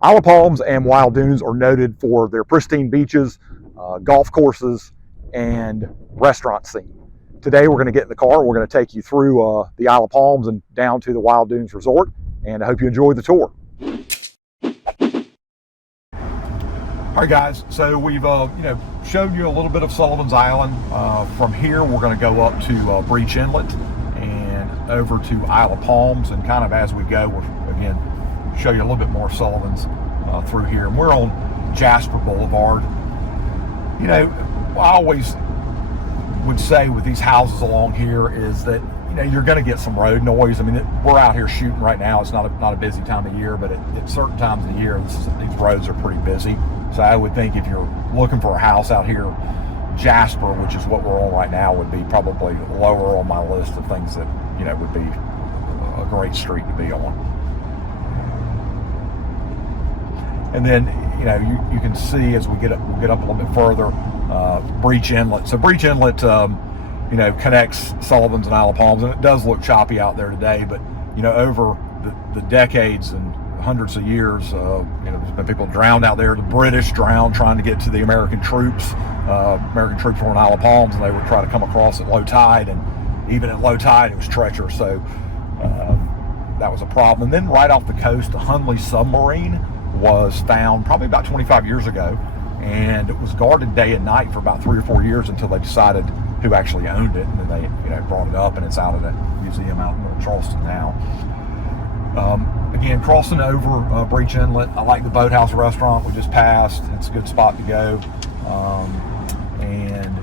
Isle of Palms and Wild Dunes are noted for their pristine beaches, golf courses, and restaurant scene. Today we're going to get in the car. We're going to take you through the Isle of Palms and down to the Wild Dunes Resort, and I hope you enjoy the tour. All right, guys, so we've showed you a little bit of Sullivan's Island. From here we're going to go up to Breach Inlet and over to Isle of Palms, and kind of as we go, we'll again show you a little bit more Sullivan's through here. And we're on Jasper Boulevard. You know, I always would say with these houses along here is that, you know, you're going to get some road noise. I mean, we're out here shooting right now. It's not a busy time of year, but at certain times of the year, these roads are pretty busy. So I would think if you're looking for a house out here, Jasper, which is what we're on right now, would be probably lower on my list of things that, you know, would be a great street to be on. And then, you know, you can see as we get up a little bit further, Breach Inlet. So Breach Inlet, you know, connects Sullivan's and Isle of Palms, and it does look choppy out there today. But, you know, over the decades and hundreds of years, you know, there's been people drowned out there. The British drowned trying to get to the American troops. American troops were on Isle of Palms, and they would try to come across at low tide, and even at low tide, it was treacherous. So that was a problem. And then right off the coast, the Hunley submarine was found probably about 25 years ago, and it was guarded day and night for about 3 or 4 years until they decided who actually owned it, and then they, you know, brought it up, and it's out at a museum out in Charleston now. Again, crossing over Breach Inlet, I like the Boathouse restaurant we just passed. It's a good spot to go. And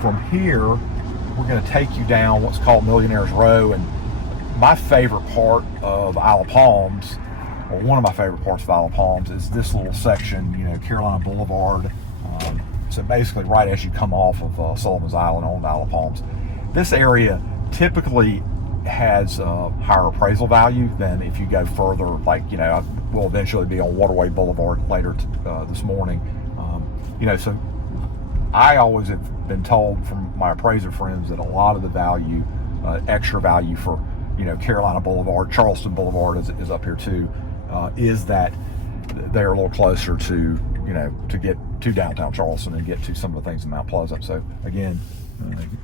from here, we're going to take you down what's called Millionaires Row. And my favorite part of Isle of Palms, or one of my favorite parts of Isle of Palms, is this little section, you know, Carolina Boulevard. So basically right as you come off of Sullivan's Island on Isle of Palms. This area typically has higher appraisal value than if you go further, like, you know, we'll eventually be on Waterway Boulevard later this morning. You know, so I always have been told from my appraiser friends that a lot of the value, extra value for, you know, Carolina Boulevard, Charleston Boulevard is up here too, is that they're a little closer to, you know, to get to downtown Charleston and get to some of the things in Mount Pleasant. So again,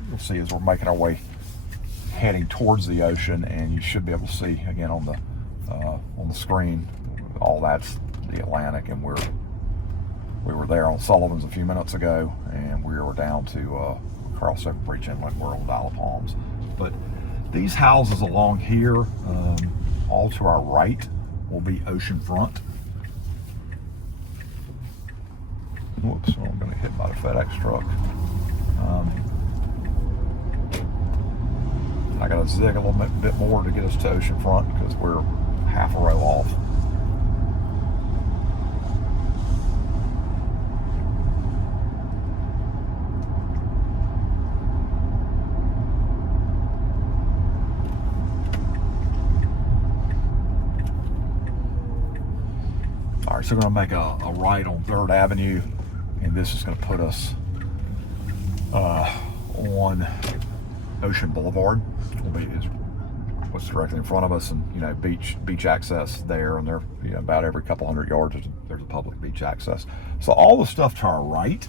you'll see as we're making our way heading towards the ocean, and you should be able to see again on the screen, all that's the Atlantic, and we were there on Sullivan's a few minutes ago, and we were down to cross over Breach Inlet. We're on Isle of Palms. But these houses along here, all to our right, will be Oceanfront. Whoops, I'm going to hit by the FedEx truck. I got to zig a little bit more to get us to Oceanfront because we're half a row off. All right, so we're going to make a right on 3rd Avenue, and this is going to put us on Ocean Boulevard. Is what's directly in front of us, and, you know, beach access there, and there, you know, about every couple hundred yards there's a public beach access. So all the stuff to our right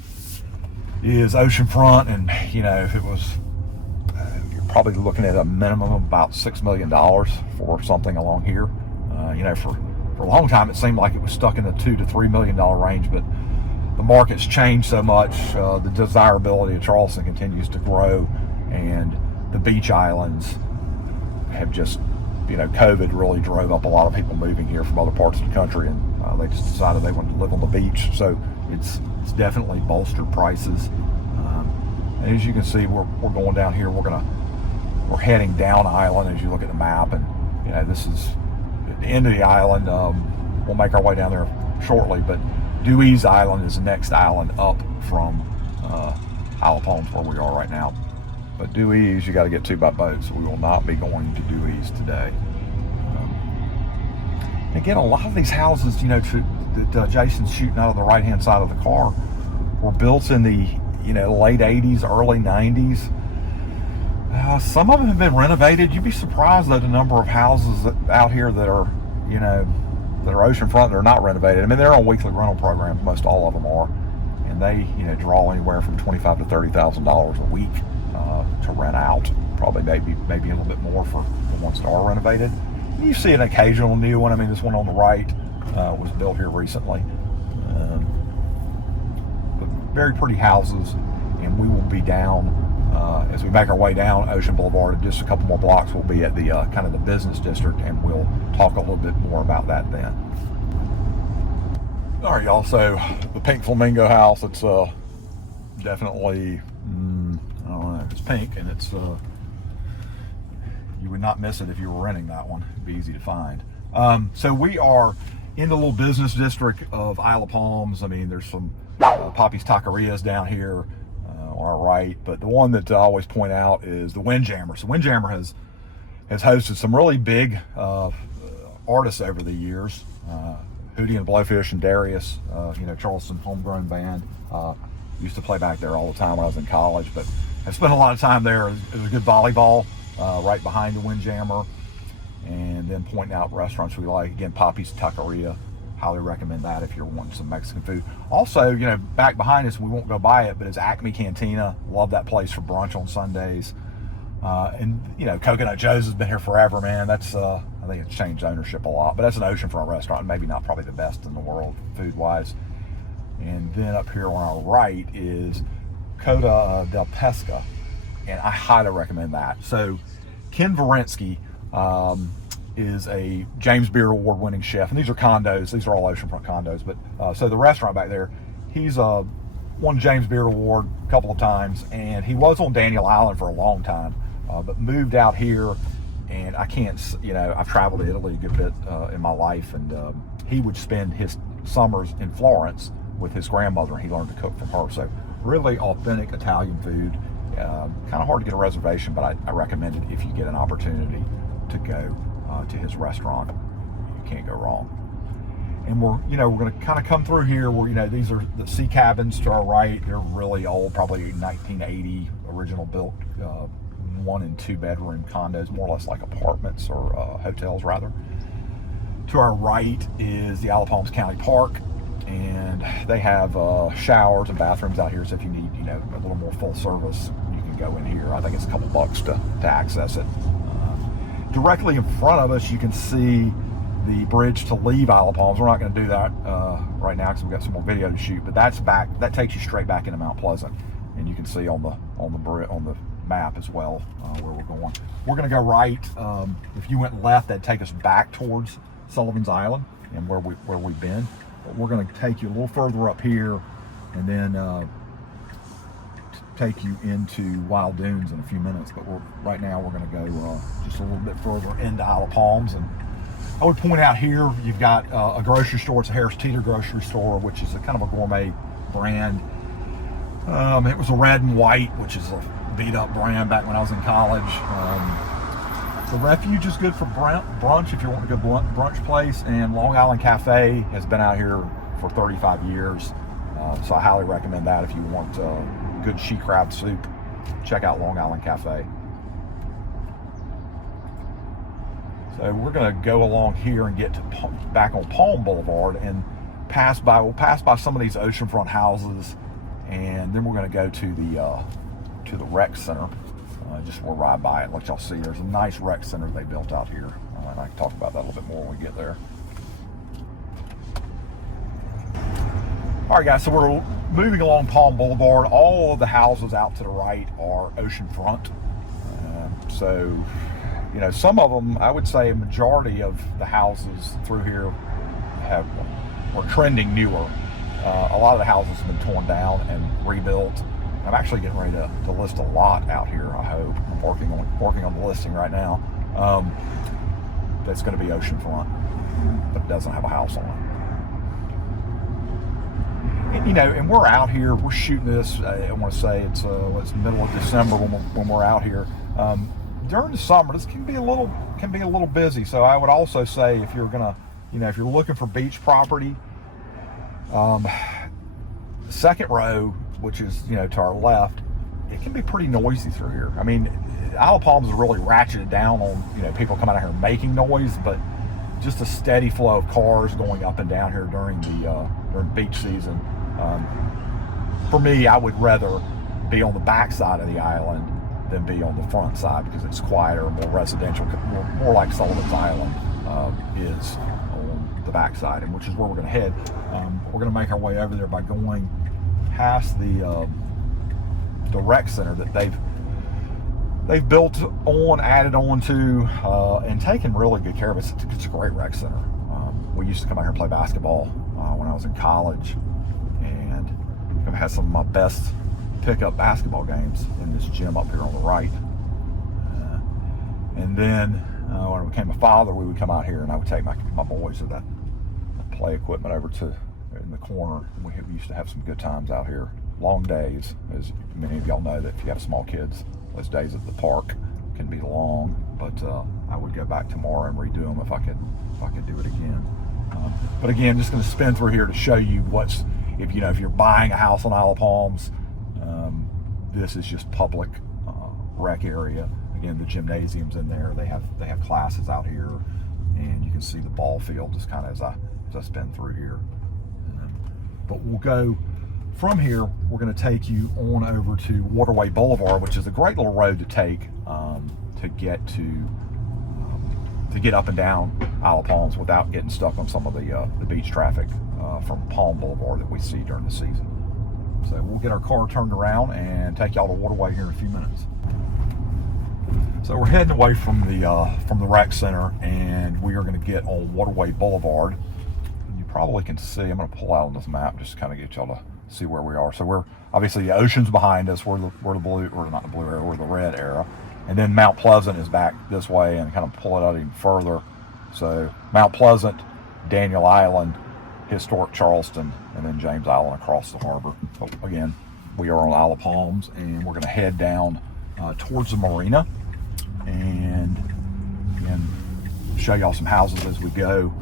is Oceanfront, and, you know, if it was, you're probably looking at a minimum of about $6 million for something along here. You know, for a long time it seemed like it was stuck in the $2 to $3 million range, but the market's changed so much. The desirability of Charleston continues to grow, and the beach islands have just, you know, COVID really drove up a lot of people moving here from other parts of the country, and they just decided they wanted to live on the beach. So it's definitely bolstered prices. And as you can see, we're going down here. We're heading down island as you look at the map, and, you know, this is the end of the island. We'll make our way down there shortly, but Dewey's Island is the next island up from Isle of Palms where we are right now. But Dewey's you got to get to by boat, so we will not be going to Dewey's today. Again, a lot of these houses, you know, that Jason's shooting out of the right-hand side of the car were built in the, you know, late 80s, early 90s. Some of them have been renovated. You'd be surprised though the number of houses out here that are, you know, that are oceanfront that are not renovated. I mean, they're on weekly rental programs. Most all of them are, and they draw anywhere from $25,000 to $30,000 a week to rent out. Probably maybe a little bit more for the ones that are renovated. You see an occasional new one. I mean, this one on the right was built here recently. But very pretty houses, and we will be down as we make our way down Ocean Boulevard. In just a couple more blocks, we'll be at the kind of the business district, and we'll talk a little bit more about that then. All right, y'all. So the pink flamingo house. It's definitely I don't know. It's pink, and it's you would not miss it if you were renting that one. It'd be easy to find. So we are in the little business district of Isle of Palms. I mean, there's some Poppy's Taquerias down here on our right, but the one that I always point out is the Windjammer. So Windjammer has hosted some really big artists over the years. Hootie and Blowfish and Darius, Charleston homegrown band. Used to play back there all the time when I was in college, but I spent a lot of time there. It was a good volleyball right behind the Windjammer, and then pointing out restaurants we like. Again, Poppy's Taqueria, highly recommend that if you're wanting some Mexican food. Also, back behind us, we won't go by it, but it's Acme Cantina. Love that place for brunch on Sundays. And Coconut Joe's has been here forever, man. That's I think it's changed ownership a lot, but that's an oceanfront restaurant, maybe not probably the best in the world food wise. And then up here on our right is Coda del Pesca, and I highly recommend that. So Ken Varensky is a James Beard award-winning chef, and these are condos. These are all oceanfront condos, but so the restaurant back there, he's won James Beard Award a couple of times, and he was on Daniel Island for a long time, but moved out here. And I can't, I've traveled to Italy a good bit in my life, and he would spend his summers in Florence with his grandmother, and he learned to cook from her. So really authentic Italian food. Kind of hard to get a reservation, but I recommend it if you get an opportunity to go to his restaurant. You can't go wrong. And we're going to kind of come through here where, these are the sea cabins to our right. They're really old, probably 1980 original built 1 and 2 bedroom condos, more or less like apartments or hotels rather. To our right is the Isle of Palms County Park, and they have showers and bathrooms out here. So if you need, a little more full service, you can go in here. I think it's a couple bucks to access it. Directly in front of us, you can see the bridge to leave Isle of Palms. We're not going to do that right now because we've got some more video to shoot. But that's back. That takes you straight back into Mount Pleasant, and you can see on the map as well where we're going. We're going to go right. If you went left, that'd take us back towards Sullivan's Island and where we've been. But we're going to take you a little further up here, and then take you into Wild Dunes in a few minutes. But right now we're going to go just a little bit further into Isle of Palms. And I would point out here you've got a grocery store. It's a Harris Teeter grocery store, which is a kind of a gourmet brand. It was a red and white, which is a beat up brand back when I was in college. The Refuge is good for brunch if you want a good brunch place, and Long Island Cafe has been out here for 35 years, so I highly recommend that if you want good she crab soup. Check out Long Island Cafe. So we're going to go along here and get to back on Palm Boulevard and we'll pass by some of these oceanfront houses, and then we're going to go to the rec center. Just we'll ride by it and let y'all see. There's a nice rec center they built out here, and I can talk about that a little bit more when we get there. All right, guys, so we're moving along Palm Boulevard. All of the houses out to the right are oceanfront. So, some of them, I would say a majority of the houses through here were trending newer. A lot of the houses have been torn down and rebuilt. I'm actually getting ready to list a lot out here, I hope. I'm working on the listing right now. That's going to be oceanfront, but it doesn't have a house on it. And, and we're out here, we're shooting this, I want to say it's middle of December when we're out here. During the summer, this can be a little busy. So I would also say if you're gonna, if you're looking for beach property, second row, which is, to our left, it can be pretty noisy through here. I mean, Isle of Palms is really ratcheted down on, people coming out here making noise, but just a steady flow of cars going up and down here during beach season. For me, I would rather be on the back side of the island than be on the front side because it's quieter, more residential, more like Sullivan's Island is on the back side, and which is where we're going to head. We're going to make our way over there by going past the rec center that they've built on, added on to, and taken really good care of it. It's a great rec center. We used to come out here and play basketball when I was in college, and I've had some of my best pickup basketball games in this gym up here on the right. And then when I became a father, we would come out here and I would take my boys to that play equipment over to in the corner. We used to have some good times out here. Long days, as many of y'all know, that if you have small kids, those days at the park can be long. But I would go back tomorrow and redo them if I could do it again. But again, just going to spin through here to show you if you're buying a house on Isle of Palms. This is just public rec area. Again, the gymnasium's in there. They have classes out here, and you can see the ball field just kind of as I spin through here. But we'll go from here. We're going to take you on over to Waterway Boulevard, which is a great little road to take to get up and down Isle of Palms without getting stuck on some of the beach traffic from Palm Boulevard that we see during the season. So we'll get our car turned around and take y'all to Waterway here in a few minutes. So we're heading away from the rec center, and we are going to get on Waterway Boulevard. And you probably can see, I'm going to pull out on this map just to kind of get y'all to see where we are. So we're obviously, the ocean's behind us. We're the blue, or not the blue area, we're the red area. And then Mount Pleasant is back this way, and kind of pull it out even further. So Mount Pleasant, Daniel Island, historic Charleston, and then James Island across the harbor. So again, we are on Isle of Palms, and we're going to head down towards the marina and show y'all some houses as we go.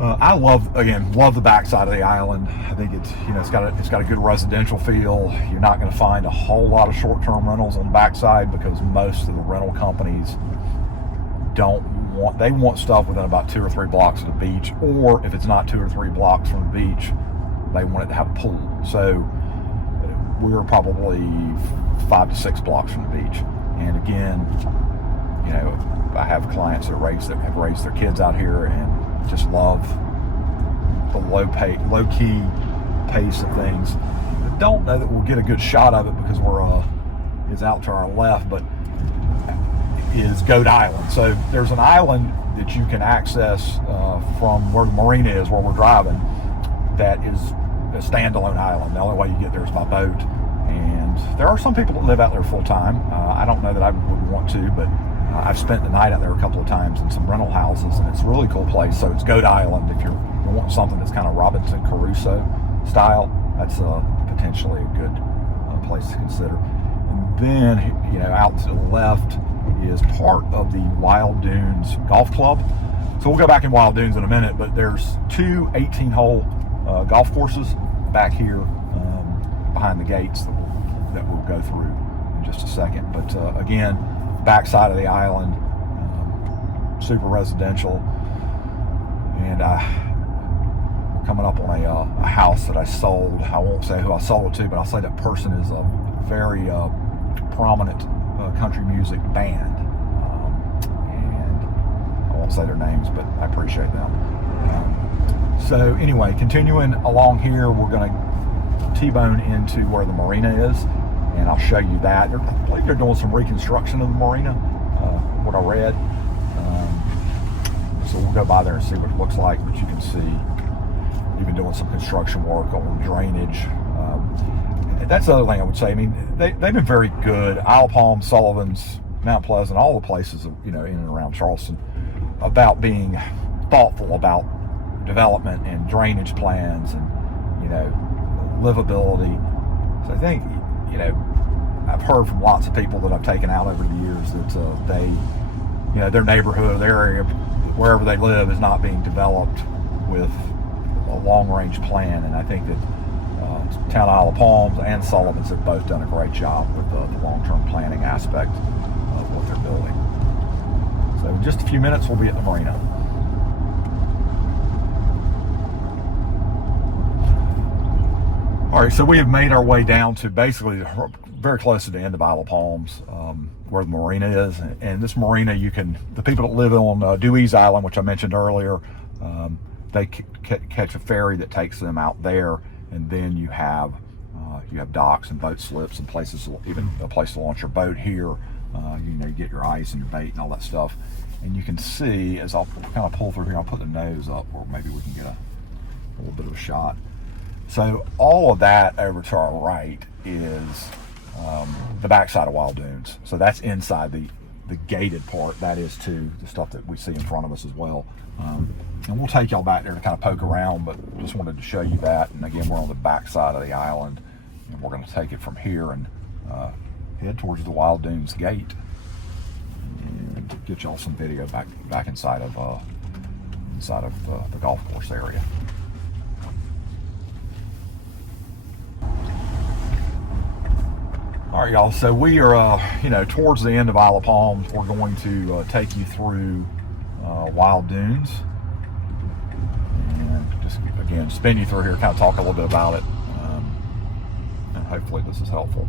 I love the back side of the island. I think it's got a good residential feel. You're not going to find a whole lot of short-term rentals on the backside because most of the rental companies they want stuff within about 2 or 3 blocks of the beach, or if it's not 2 or 3 blocks from the beach, they want it to have a pool. So we're probably 5 to 6 blocks from the beach. And again, I have clients that have raised their kids out here and just love the low-key pace of things. I don't know that we'll get a good shot of it because it's out to our left, but is Goat Island. So there's an island that you can access from where the marina is, where we're driving, that is a standalone island. The only way you get there is by boat. And there are some people that live out there full time. I don't know that I would want to, but I've spent the night out there a couple of times in some rental houses, and it's a really cool place. So it's Goat Island. If you want something that's kind of Robinson Crusoe style, that's potentially a good place to consider. And then, out to the left is part of the Wild Dunes Golf Club. So we'll go back in Wild Dunes in a minute, but there's 2 18-hole golf courses back here behind the gates that we'll go through in just a second. But again, backside of the island, super residential, and we're coming up on a house that I sold. I won't say who I sold it to, but I'll say that person is a very prominent country music band, and I won't say their names, but I appreciate them. So anyway, continuing along here, we're going to T-bone into where the marina is, and I'll show you that. I believe they're doing some reconstruction of the marina, what I read. So we'll go by there and see what it looks like, but you can see even doing some construction work on drainage. That's the other thing I would say. I mean, they've been very good. Isle of Palms, Sullivan's, Mount Pleasant, all the places, in and around Charleston, about being thoughtful about development and drainage plans and, livability. So I think, I've heard from lots of people that I've taken out over the years that their neighborhood, their area, wherever they live, is not being developed with a long-range plan. And I think that Town Isle of Palms and Sullivan's have both done a great job with the long-term planning aspect of what they're building. So in just a few minutes, we'll be at the marina. All right, so we have made our way down to basically very close to the end of Isle of Palms, where the marina is. And this marina, the people that live on Dewey's Island, which I mentioned earlier, they catch a ferry that takes them out there, and then you have docks and boat slips and places, even a place to launch your boat here. You get your ice and your bait and all that stuff. And you can see, as I'll kind of pull through here, I'll put the nose up, or maybe we can get a little bit of a shot. So all of that over to our right is the backside of Wild Dunes. So that's inside the gated part. That is too the stuff that we see in front of us as well. And we'll take y'all back there to kind of poke around, but just wanted to show you that. And again, we're on the backside of the island, and we're going to take it from here and head towards the Wild Dunes gate and get y'all some video back inside of the golf course area. All right, y'all, so we are towards the end of Isle of Palms. We're going to take you through Wild Dunes and just again spin you through here, kind of talk a little bit about it, and hopefully this is helpful.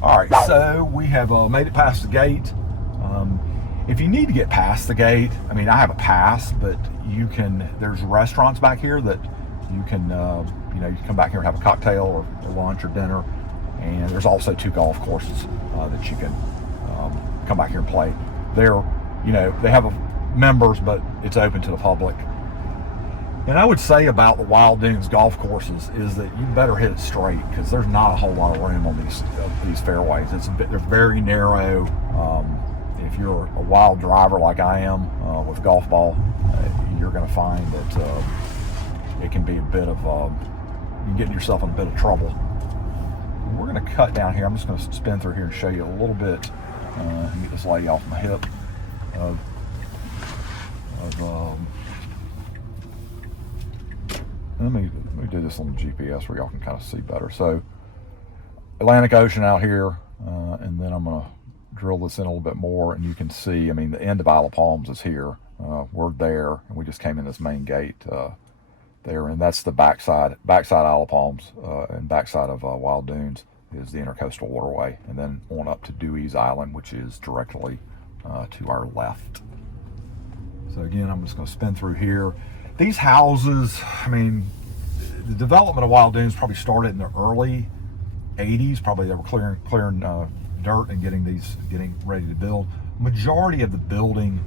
All right, so we have made it past the gate. If you need to get past the gate, I mean, I have a pass, but there's restaurants back here that you can, you can come back here and have a cocktail or lunch or dinner. And there's also 2 golf courses that you can come back here and play. They have members, but it's open to the public. And I would say about the Wild Dunes golf courses is that you better hit it straight, because there's not a whole lot of room on these fairways. They're very narrow. If you're a wild driver like I am with a golf ball, you're going to find that it can be a bit of you get yourself in a bit of trouble. We're going to cut down here. I'm just going to spin through here and show you a little bit and get this lady off my hip let me do this on the GPS where y'all can kind of see better. So Atlantic Ocean out here, and then I'm going to drill this in a little bit more, and you can see, I mean, the end of Isle of Palms is here. We're there, and we just came in this main gate there, and that's the backside Isle of Palms, and backside of Wild Dunes is the Intercoastal Waterway, and then on up to Dewey's Island, which is directly to our left. So again, I'm just going to spin through here. These houses, I mean, the development of Wild Dunes probably started in the early 80s. Probably they were clearing dirt and getting ready to build. Majority of the building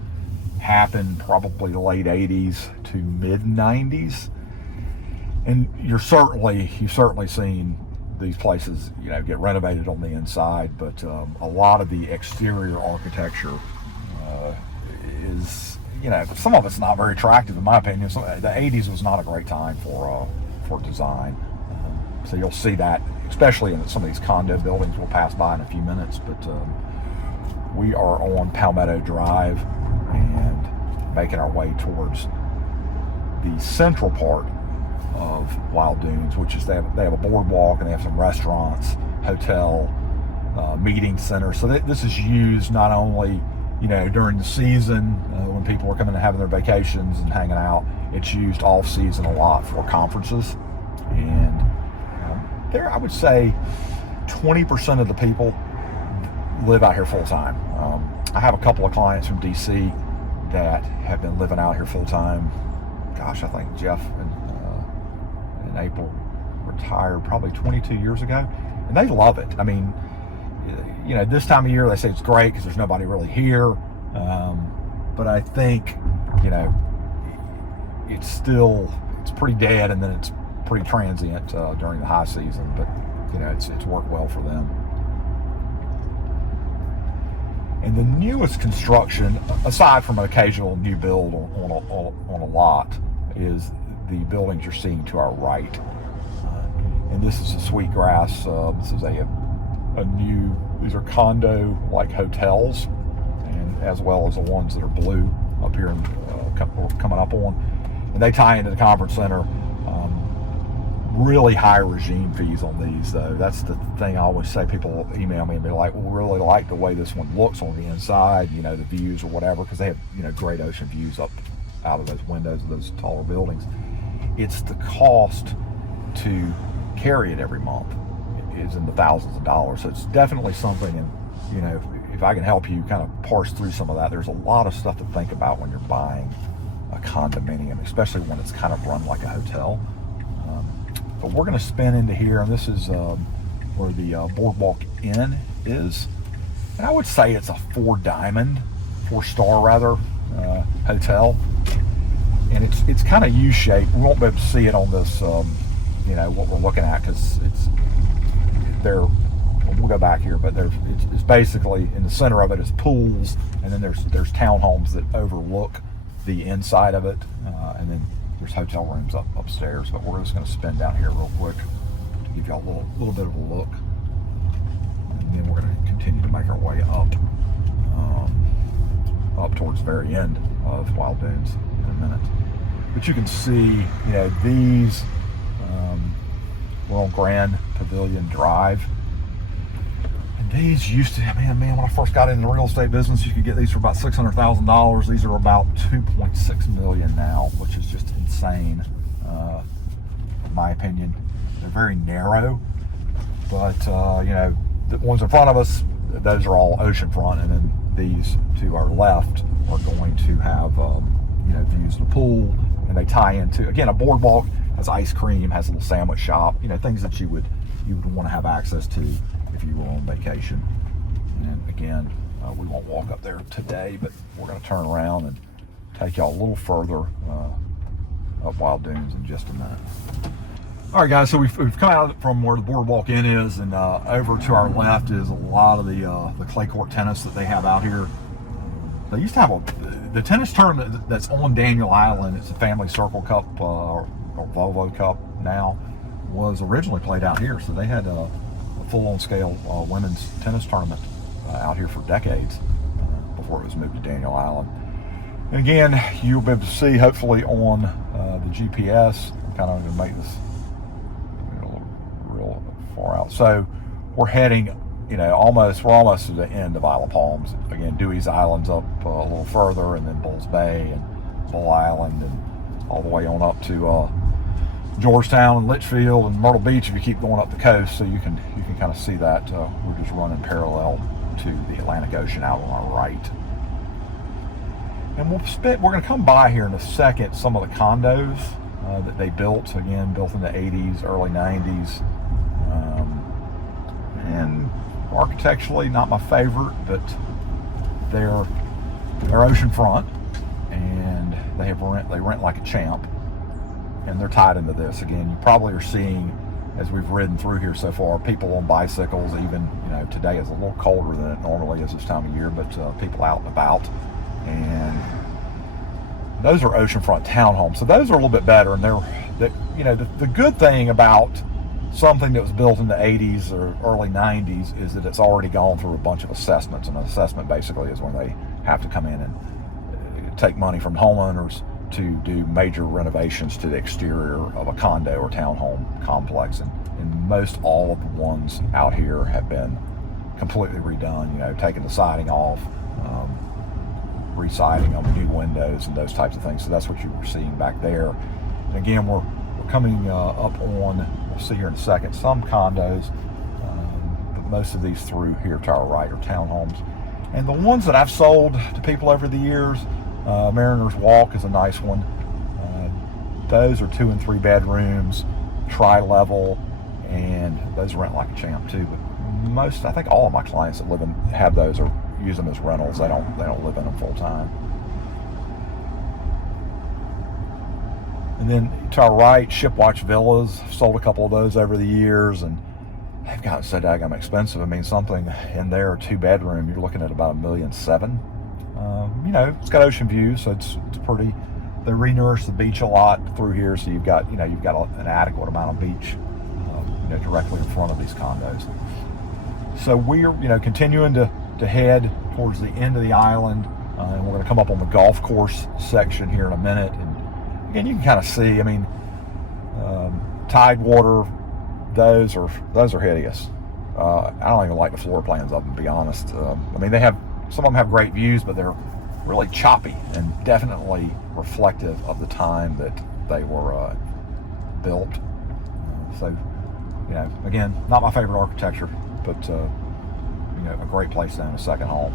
happened probably the late 80s to mid 90s. And you've certainly seen these places, get renovated on the inside, but a lot of the exterior architecture is, some of it's not very attractive in my opinion. So the 80s was not a great time for design. So you'll see that, especially in some of these condo buildings we'll pass by in a few minutes. But we are on Palmetto Drive and making our way towards the central part of Wild Dunes, which is they have a boardwalk, and they have some restaurants, hotel, meeting center. So this is used not only during the season when people are coming and having their vacations and hanging out. It's used off season a lot for conferences. And I would say 20% of the people live out here full time. I have a couple of clients from DC that have been living out here full time. Gosh, I think Jeff in April retired probably 22 years ago, and they love it. I mean, this time of year they say it's great because there's nobody really here, but I think it's pretty dead, and then it's pretty transient during the high season. But it's worked well for them. And the newest construction, aside from an occasional new build on a lot, is the buildings you're seeing to our right. And this is a Sweetgrass. This is these are condo like hotels, and as well as the ones that are blue. up here, coming up on, and they tie into the conference center. Really high regime fees on these, though. That's the thing I always say. People email me and be like, "Well, really like the way this one looks on the inside, you know, the views or whatever," because they have, you know, great ocean views up out of those windows of those taller buildings. It's the cost to carry it every month is in the thousands of dollars. So it's definitely something, and you know, if I can help you kind of parse through some of that, there's a lot of stuff to think about when you're buying a condominium, especially when it's kind of run like a hotel. But we're going to spin into here, and this is where the Boardwalk Inn is. And I would say it's a 4-star rather, hotel. And it's kind of U-shaped. We won't be able to see it on this, you know, what we're looking at, because we'll go back here, but it's basically, in the center of it is pools, and then there's townhomes that overlook the inside of it, and then there's hotel rooms upstairs. But we're just going to spin down here real quick to give y'all a little bit of a look, and then we're going to continue to make our way up towards the very end of Wild Dunes in a minute. But you can see, you know, these we're on Grand Pavilion Drive. These used to, man, when I first got into the real estate business, you could get these for about $600,000. These are about $2.6 million now, which is just insane, in my opinion. They're very narrow, but you know, the ones in front of us, those are all oceanfront, and then these to our left are going to have, you know, views of the pool, and they tie into, again, a boardwalk, has ice cream, has a little sandwich shop, you know, things that you would want to have access to if you were on vacation. And again, we won't walk up there today, but we're going to turn around and take y'all a little further up Wild Dunes in just a minute. All right, guys, so we've come out from where the Boardwalk Inn is, and over to our left is a lot of the clay court tennis that they have out here. They used to have the tennis tournament that's on Daniel Island. It's a Family Circle Cup, or Volvo Cup now, was originally played out here. So they had a full-on scale women's tennis tournament out here for decades before it was moved to Daniel Island. And again, you'll be able to see, hopefully, on the GPS. I'm kind of going to make this real far out. So we're heading, you know, we're almost to the end of Isle of Palms. Again, Dewey's Island's up a little further, and then Bulls Bay and Bull Island, and all the way on up to Georgetown and Litchfield and Myrtle Beach if you keep going up the coast. So you can kind of see that we're just running parallel to the Atlantic Ocean out on our right. And we're going to come by here in a second some of the condos that they built, again, built in the 80s, early 90s. And architecturally, not my favorite, but they're oceanfront, and they rent like a champ, and they're tied into this. Again, you probably are seeing, as we've ridden through here so far, people on bicycles. Even, you know, today is a little colder than it normally is this time of year, but people out and about. And those are oceanfront townhomes, so those are a little bit better. And you know, the good thing about something that was built in the 80s or early 90s is that it's already gone through a bunch of assessments. And an assessment basically is when they have to come in and take money from homeowners to do major renovations to the exterior of a condo or townhome complex. And most all of the ones out here have been completely redone, you know, taking the siding off, re-siding them, new windows, and those types of things. So that's what you were seeing back there. And again, we're coming up on, we'll see here in a second, some condos, but most of these through here to our right are townhomes. And the ones that I've sold to people over the years, Mariner's Walk is a nice one. Those are 2 and 3 bedrooms, tri-level, and those rent like a champ too. But most, I think all of my clients that have those or use them as rentals. They don't live in them full time. And then to our right, Shipwatch Villas. Sold a couple of those over the years, and they've gotten so daggone expensive. I mean, something in there, 2-bedroom, you're looking at about $1.7 million. You know, it's got ocean views, so it's pretty. They re-nourish the beach a lot through here, so you've got an adequate amount of beach, you know, directly in front of these condos. So we're, you know, continuing to head towards the end of the island. And we're going to come up on the golf course section here in a minute. And again, you can kind of see, I mean, Tidewater, those are hideous. I don't even like the floor plans of them, to be honest. I mean, some of them have great views, but they're really choppy and definitely reflective of the time that they were built. So, you know, again, not my favorite architecture, but you know, a great place to own a second home.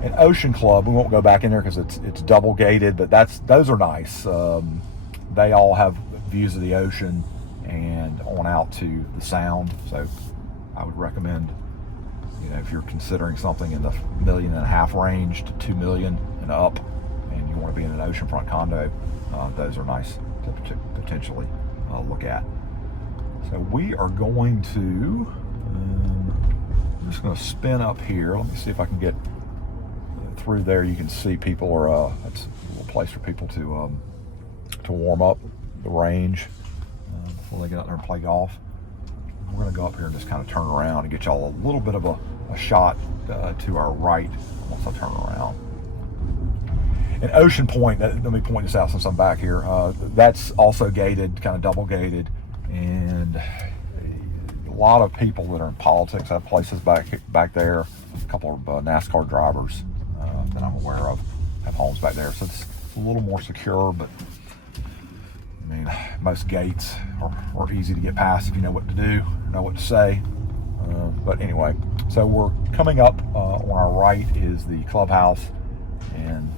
And Ocean Club, we won't go back in there because it's double gated, but those are nice. They all have views of the ocean and on out to the Sound. So I would recommend, you know, if you're considering something in the $1.5 million range to $2 million and up, and you want to be in an oceanfront condo, those are nice to potentially look at. So we are going to, I'm just going to spin up here. Let me see if I can get through there. You can see people are, it's a little place for people to warm up the range before they get out there and play golf. We're going to go up here and just kind of turn around and get y'all a little bit of a shot to our right once I turn around. And Ocean Point, let me point this out since I'm back here, that's also gated, kind of double gated, and a lot of people that are in politics have places back there. A couple of NASCAR drivers that I'm aware of have homes back there, so it's a little more secure, but I mean, most gates are easy to get past if you know what to do, know what to say. But anyway, so we're coming up on our right is the clubhouse, and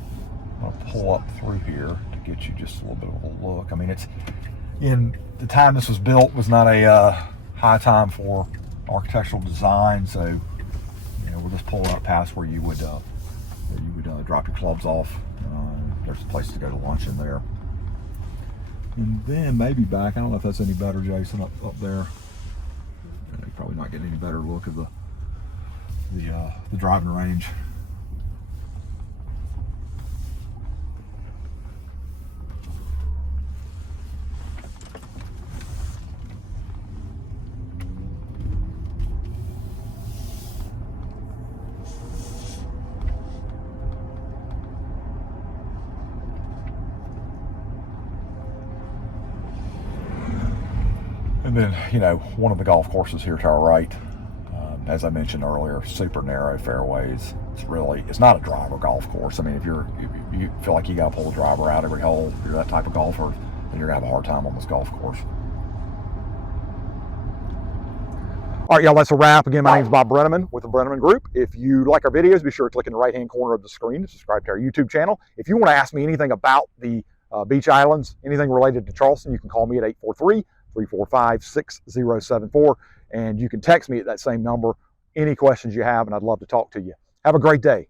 I'm going to pull up through here to get you just a little bit of a look. I mean, it's in the time this was built was not a high time for architectural design, so you know, we're just pulling up past where you would drop your clubs off. There's a place to go to lunch in there. And then maybe back, I don't know if that's any better, Jason, up there. You're probably not getting any better look of the driving range. And then, you know, one of the golf courses here to our right, as I mentioned earlier, super narrow fairways. It's not a driver golf course. I mean, if you feel like you got to pull the driver out every hole, if you're that type of golfer, then you're going to have a hard time on this golf course. All right, y'all, that's a wrap. Again, my name is Bob Brennaman with the Brennaman Group. If you like our videos, be sure to click in the right-hand corner of the screen to subscribe to our YouTube channel. If you want to ask me anything about the beach islands, anything related to Charleston, you can call me at 843-345-6074, and you can text me at that same number any questions you have, and I'd love to talk to you. Have a great day.